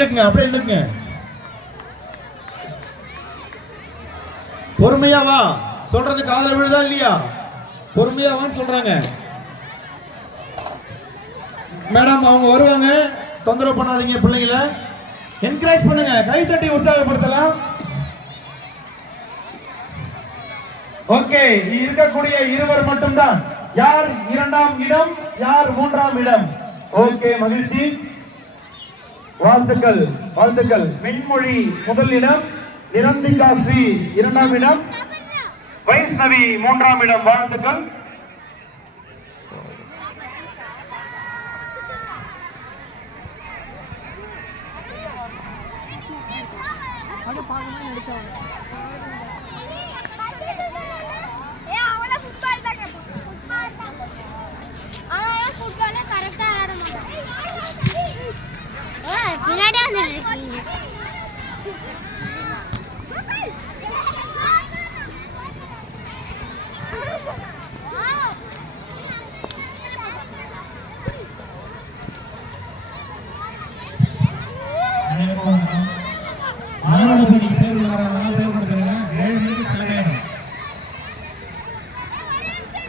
அப்படியே நின்னுக்குங்க. பொறுமையா வா. சொல்றது காதுல விழுதா இல்லையா? பொறுமையா வான்னு சொல்றாங்க. மேடம் அவங்க வருவாங்க, தொந்தரவு பண்ணாதீங்க. பிள்ளைங்களை என்கரேஜ் பண்ணுங்க, கை தட்டி உற்சாகப்படுத்தலாம். ஓகே, இருக்கக்கூடிய இருவர் மட்டும்தான். யார் இரண்டாம் இடம், யார் மூன்றாம் இடம்? ஓகே, மகிழ்ச்சி, வாழ்த்துக்கள் வாழ்த்துக்கள். மின்மொழி முதல் இடம், நிரந்திகா ஸ்ரீ இரண்டாம் இடம், வைஷ்ணவி மூன்றாம் இடம். வாழ்த்துக்கள். மாணவர்களுக்கு